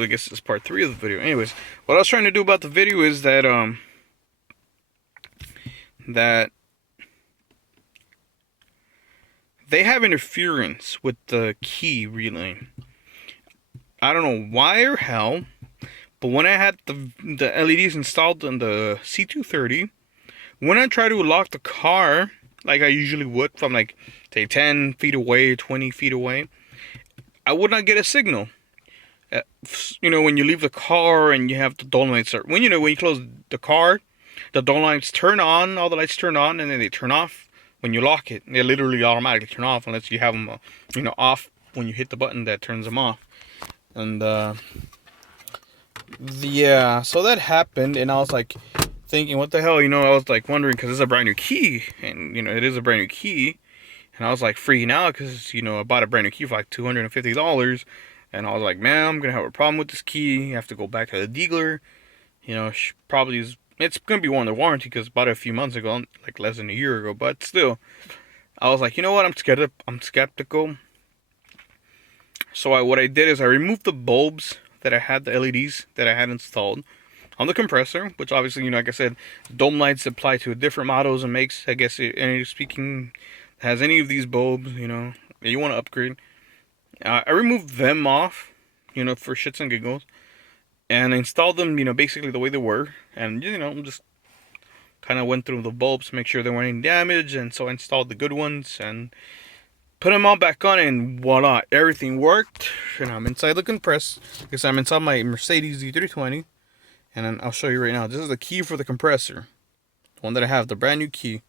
I guess it's part 3 of the video. Anyways, what I was trying to do about the video is that that they have interference with the key relay. I don't know why or how, but when I had the LEDs installed on the C230, when I try to lock the car like I usually would from like say 10 feet away, 20 feet away, I would not get a signal. When you leave the car and you have the dome lights, when you close the car, the dome lights turn on, all the lights turn on, and then they turn off when you lock it. They literally automatically turn off unless you have them, off when you hit the button that turns them off. And yeah, so that happened, and I was like thinking, what the hell, I was like wondering because it's a brand new key, and it is a brand new key, and I was like freaking out because I bought a brand new key for like $250. And I was like, man, I'm going to have a problem with this key. I have to go back to the dealer. It's going to be one of the warranty because I bought it a few months ago, like less than a year ago. But still, I was like, you know what? I'm skeptical. So what I did is I removed the bulbs that I had, the LEDs that I had installed on the compressor. Which obviously, like I said, dome lights apply to different models and makes, I guess, any speaking, has any of these bulbs, you want to upgrade. I removed them off, for shits and giggles, and installed them, basically the way they were, and just kind of went through the bulbs to make sure there weren't any damage, and so I installed the good ones and put them all back on, and voila, everything worked. And I'm inside the compressor because I'm inside my Mercedes W220, and then I'll show you right now. This is the key for the compressor, the one that I have, the brand new key.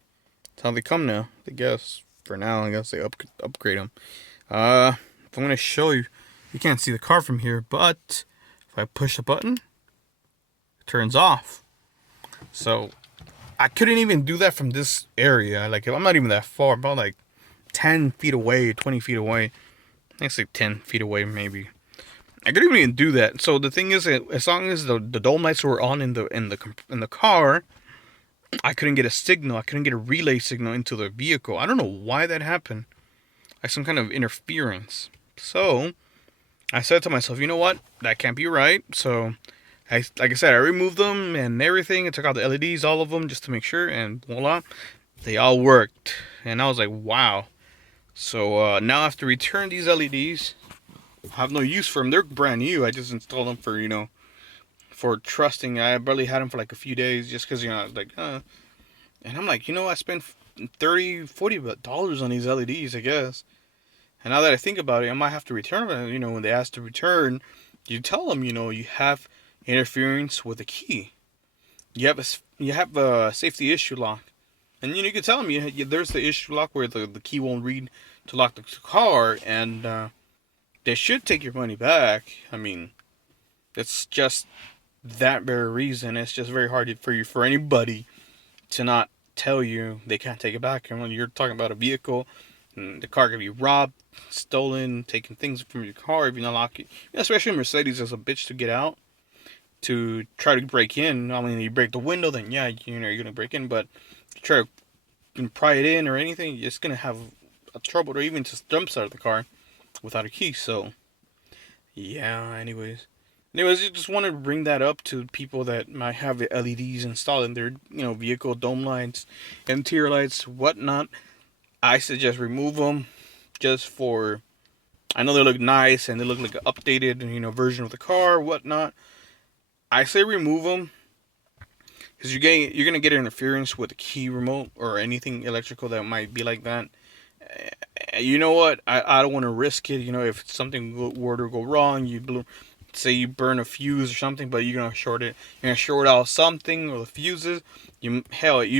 That's how they come now. I guess for now, I guess they upgrade them. I'm going to show you. You can't see the car from here, but if I push the button, it turns off. So I couldn't even do that from this area. Like, I'm not even that far, about like 10 feet away, 20 feet away. I think it's like 10 feet away, maybe. I couldn't even do that. So the thing is, as long as the dome lights were on in the car, I couldn't get a signal. I couldn't get a relay signal into the vehicle. I don't know why that happened. Like some kind of interference. So I said to myself, you know what? That can't be right. So like I said, I removed them and everything. I took out the LEDs, all of them, just to make sure. And voila, they all worked. And I was like, wow. So now I have to return these LEDs. I have no use for them. They're brand new. I just installed them for trusting. I barely had them for like a few days just because, And I'm like, I spent $30, $40 on these LEDs, I guess. And now that I think about it, I might have to return them. When they ask to return, you tell them, you have interference with the key. You have a safety issue lock. And, you can tell them, there's the issue lock where the key won't read to lock the car. And they should take your money back. I mean, it's just that very reason. It's just very hard for anybody to not tell you they can't take it back. And when you're talking about a vehicle, the car could be robbed, stolen, taking things from your car if you not lock it. Especially Mercedes is a bitch to get out to try to break in. I mean, you break the window, then yeah, you're gonna break in. But if you try to pry it in or anything, you're just gonna have a trouble, or even just jumps out of the car without a key. So yeah. Anyways, I just wanted to bring that up to people that might have the LEDs installed in their vehicle, dome lights, interior lights, whatnot. I suggest remove them just for, I know they look nice and they look like an updated, version of the car, whatnot. I say remove them because you're going to get interference with the key remote or anything electrical that might be like that. You know what? I don't want to risk it. If something were to go wrong, say you burn a fuse or something, but you're going to short it. You're going to short out something or the fuses. You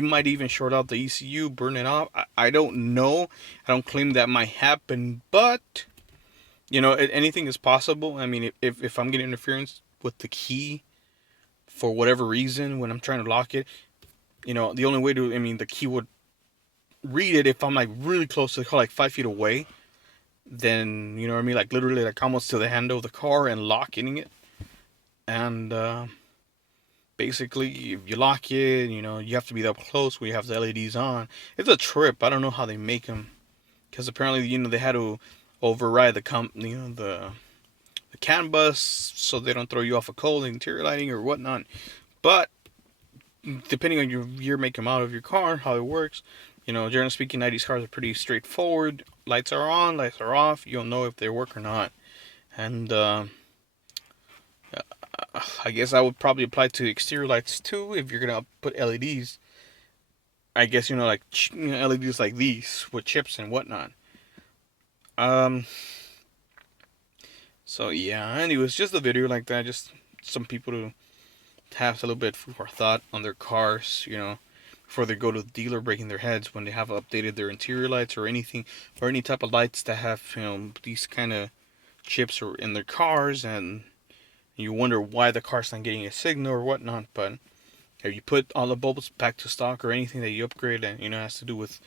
might even short out the ECU, burn it off. I don't know. I don't claim that might happen, but anything is possible. I mean, if I'm getting interference with the key for whatever reason when I'm trying to lock it, the only way the key would read it if I'm like really close to the car, like 5 feet away. Then like literally like almost to the handle of the car and locking it. And basically, if you lock it, you have to be that close where you have the LEDs on. It's a trip. I don't know how they make them, because apparently, they had to override the CAN bus so they don't throw you off a cold interior lighting or whatnot. But depending on your year, make, and model of your car, how it works, generally speaking, 90s cars are pretty straightforward. Lights are on, lights are off. You'll know if they work or not. And I guess I would probably apply to exterior lights too if you're gonna put LEDs. I guess like LEDs like these with chips and whatnot. Um. So yeah. Anyways, just a video like that. Just some people to have a little bit more thought on their cars. Before they go to the dealer breaking their heads when they have updated their interior lights or anything, or any type of lights that have these kind of chips or in their cars, and you wonder why the car's not getting a signal or whatnot. But if you put all the bulbs back to stock or anything that you upgrade and has to do with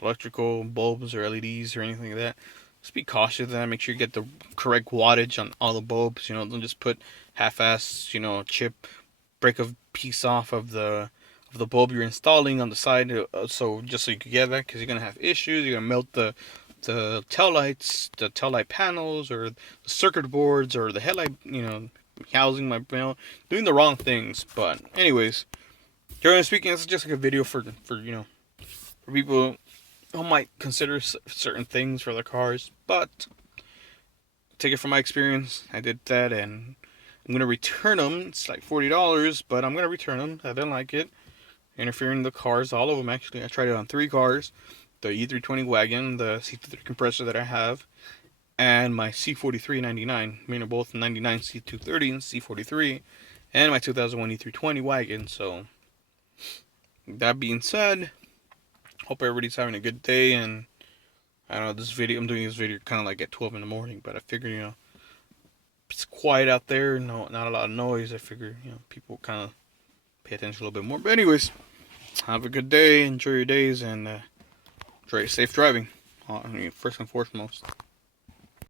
electrical bulbs or LEDs or anything like that, just be cautious of that. Make sure you get the correct wattage on all the bulbs. Don't just put half-ass chip, break a piece off of the bulb you're installing on the side, so just so you can get that, because you're gonna have issues. You're gonna melt the tail lights, the tail light panels, or the circuit boards, or the headlight housing. Doing the wrong things. But anyways, generally speaking, this is just like a video for people who might consider certain things for their cars. But take it from my experience, I did that, and I'm gonna return them. It's like $40, but I'm gonna return them. I didn't like it. Interfering in the cars, all of them actually. I tried it on 3 cars: the E320 wagon, the C3 compressor that I have, and my C43 99. Both 99 C230 and C43, and my 2001 E320 wagon. So that being said, hope everybody's having a good day. And I don't know, I'm doing this video kind of like at 12 in the morning, but I figured it's quiet out there, not a lot of noise. I figured people kind of pay attention a little bit more. But anyways, have a good day, enjoy your days, and safe driving. First and foremost.